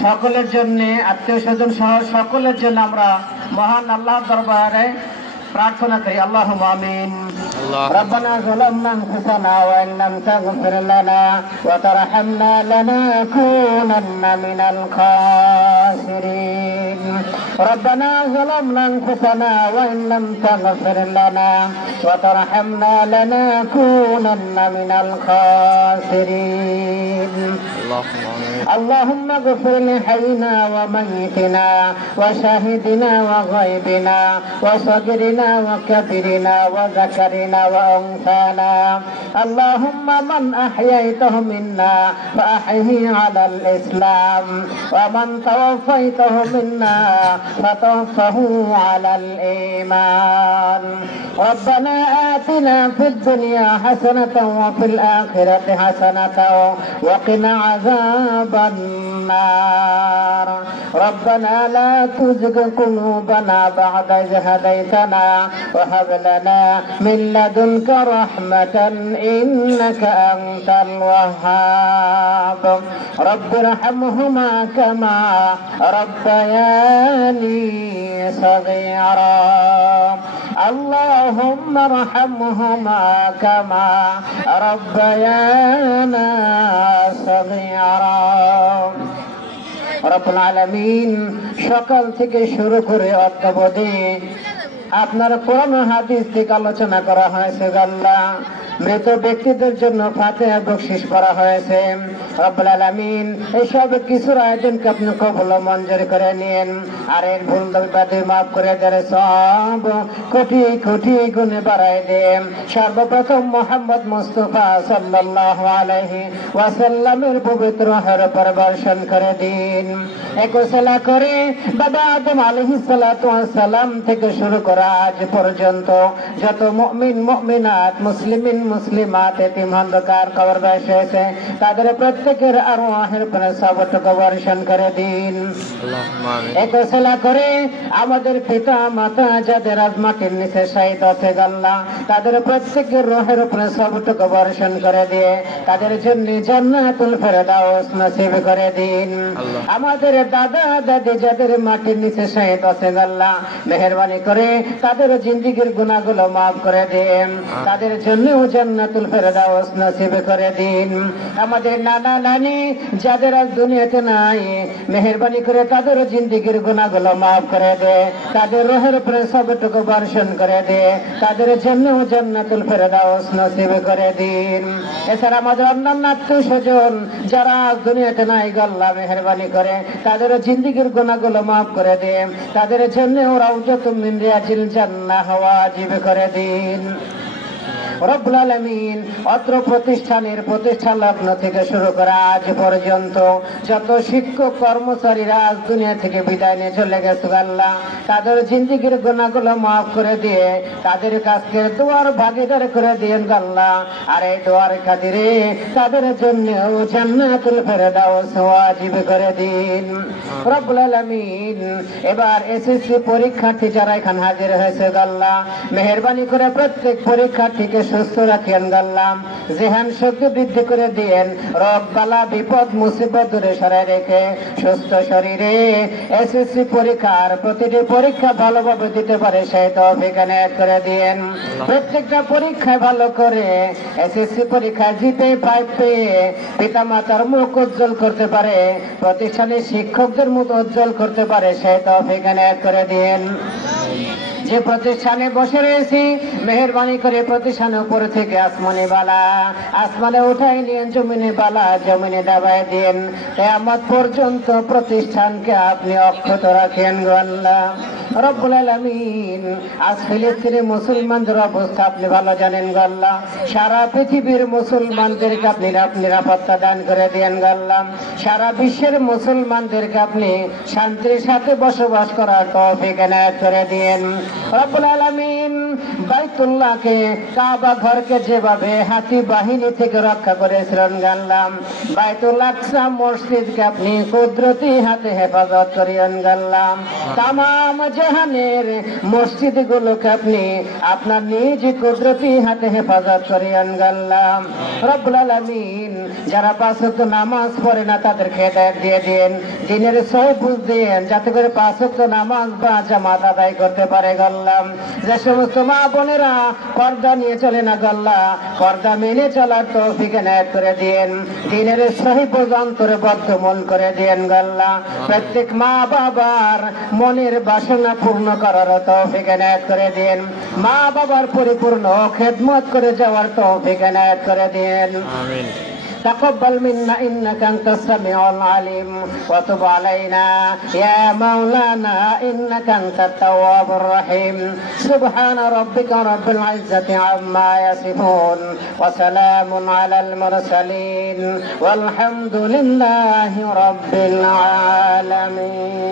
সকলের জন্য, আত্মীয় স্বজন সহ সকলের জন্য আমরা মহান আল্লাহর দরবারে প্রার্থনা করি। আল্লাহুম্মা আমিন। ربنا ظلمنا أنفسنا وإن لم تغفر لنا وترحمنا لنكونن من الخاسرين. ربنا ظلمنا أنفسنا وإن لم تغفر لنا وترحمنا لنكونن من الخاسرين. اللهم اغفر لحينا وميتنا وشاهدنا وغيبنا وصغرنا وكبرنا وذكرنا وأنثانا. اللهم من أحييته منا فأحيه على الإسلام ومن توفيته منا فتوفه على الإيمان. ربنا آتنا في الدنيا حسنة وفي الآخرة حسنة وقنا عذاب النار. ربنا لا تزغ قلوبنا بعد إذ هديتنا وهب لنا من لدنك رحمة إنك أنت الوهاب. رب ارحمهما كما ربياني صغيرا. اللهم ارحمهما كما ربيانا صغيرا. রব্বুল আলামিন, সকাল থেকে শুরু করে অদ্যাবধি আপনার কোরআন হাদিস থেকে আলোচনা করা হয়েছে। আল্লাহ, মৃত ব্যক্তিদের জন্য ফাতিহা বকশিশ করা হয়েছে। রব্বুল আলামিন, এইসব কিছুর আয়োজনকে আপনি কবুল মঞ্জুর করে নিন, আর এর ভুল বাদে মাফ করে দেন, সব কোটি কোটি গুণে বাড়াই দেন। সর্বপ্রথম মুহাম্মদ মুস্তাফা সাল্লাল্লাহু আলাইহি ওয়াসাল্লামের পবিত্র রূহের উপর বর্ষণ করে দিন। একসলা করে বাবা আদম আলাইহিস সালাতু ওয়াস সালাম থেকে শুরু করে আজ পর্যন্ত যত মুমিন মুমিনাত মুসলিমিন মুসলিমাত এতিম অন্ধকার কবরবাসী আছে, তাদের প্রত্যেকের আরওয়াহের উপর সবটুকু বর্ষণ করে দিন। একসলা করে আমাদের পিতা মাতা যাদের আজ মাটির নিচে শহীদ হতে গেল, তাদের প্রত্যেকের রূহের উপর সবটুকু বর্ষণ করে দিয়ে তাদের জন্য জান্নাতুল ফেরদাউস নসিব করে দিন। আমাদের দাদা দাদি যাদের মাটির নিচে শহীদ হতে গেল, মেহেরবানি করে তাদের জিন্দেগীর গুনাহগুলো মাফ করে দিন, তাদের জন্য জান্নাতুল ফেরদাউস নসিব করে দিন। আমাদের নানা নানি যাদের আজ দুনিয়াতে নাই, মেহেরবানি করে তাদের জিন্দেগীর গুনাহগুলো মাফ করে দে, তাদের রূহের উপরে সবটুকু বর্ষণ করে দে, তাদের জন্য জান্নাতুল ফেরদাউস নসিব করে দিন। এছাড়া আমাদের অন্যান্য আত্মীয় স্বজন যারা আজ দুনিয়াতে নাই, আল্লাহ মেহেরবানি করে তাদের জিন্দেগীর গুনাহগুলো মাফ করে দে, তাদের জন্য রাউজাতুম মিন রিয়াজিল জান্নাহ ওয়াজিব করে দিন। রব্বুল আলামিন, অত্র প্রতিষ্ঠানের প্রতিষ্ঠা লগ্ন থেকে শুরু করে আজ পর্যন্ত যত শিক্ষক কর্মচারীরা আজ দুনিয়া থেকে বিদায় নিয়ে চলে গেছে, আল্লাহ তাদের জিন্দেগীর গুনাহগুলো মাফ করে দিয়ে তাদের কাছে দোয়ার ভাগীদার করে দিয়েন আল্লাহ। আর এই দোয়ার খাতিরে তাদের জন্য জান্নাতুল ফেরদাউস ওয়াজিব করে দিন। রব্বুল আলামিন, এবার এসএসসি পরীক্ষার্থী যারা এখানে হাজির হয়েছে, আল্লাহ মেহেরবানি করে প্রত্যেক পরীক্ষার্থীকে সুস্থ রাখেন আল্লাহ, জেহান শক্তি বৃদ্ধি করে দিয়েন, রোগ বালা বিপদ মুসিবত দূরে সরাই রেখে সুস্থ শরীরে এসএসসি পরীক্ষার প্রতিটি পরীক্ষা ভালোভাবে দিতে পারে সেই তৌফিক এনায়েত করে দিয়েন। প্রত্যেকটা পরীক্ষায় ভালো করে এসএসসি পরীক্ষা জিতে প্রাইজ পেয়ে পিতা মাতার মুখ উজ্জ্বল করতে পারে, প্রতিষ্ঠানের শিক্ষকদের মুখ উজ্জ্বল করতে পারে সেই তৌফিক এনায়েত করে দিয়েন। যে প্রতিষ্ঠানে বসে রয়েছি, মেহেরবানি করে প্রতিষ্ঠানের উপর থেকে আসমানে বালা আসমানে উঠাই নিয়ে জমিনে বালা জমিনে দাবায় দিন। কিয়ামত পর্যন্ত প্রতিষ্ঠানকে আপনি অক্ষত রাখেন আল্লাহ। রব্বুল আলামিন, আজ ফিলিস্তিনের মুসলমানদের অবস্থা আপনি ভালো জানেন আল্লাহ। সারা পৃথিবীর মুসলমানদেরকে আপনি নিরাপত্তা দান করে দেন আল্লাহ। সারা বিশ্বের মুসলমানদেরকে আপনি শান্তির সাথে বসবাস করার তৌফিক এনায়েত করে দিন। রব্বুল আলামিন, বাইতুল বাইতুল্লাহকে কাবা ঘরকে যেভাবে হাতি বাহিনী থেকে রক্ষা করেছিলেন গাল্লাম, বাইতুল আকসা মসজিদকে আপনি কুদরতি হাতে হেফাজত করিয়েন গাল্লাম। তামাম জাহানের মসজিদ গুলোকে আপনি আপনার নিজ কুদরতি হাতে হেফাজত করিয়েন গাল্লাম। রব্বুল আলামিন যারা পাঁচ ওয়াক্ত নামাজ পড়ে না তাদেরকে হেদায়েত দিয়ে দেন, দিনের সহি বুঝ দেন, যাতে করে পাঁচ ওয়াক্ত নামাজ বা জামাত আদায় করতে পারে গাল্লাম। যে সমস্ত মা বোনেরা পর্দা নিয়ে চলে না গাল্লা, পর্দা মেনে চলার তৌফিক এনায়েত করে দেন, দিনের সহি বুঝ অন্তরে বদ্ধমূল করে দেন গাল্লা। প্রত্যেক মা বাবার মনের বাসনা পূর্ণ করার তৌফিক এনায়েত করে দেন, মা বাবার পরিপূর্ণ খেদমত করে যাওয়ার তৌফিক এনায়েত করে দেন। আমিন। تقبل منا إنك أنت السميع العليم وتب علينا يا مولانا إنك أنت التواب الرحيم. سبحان ربك رب العزة عما يصفون وسلام على المرسلين والحمد لله رب العالمين.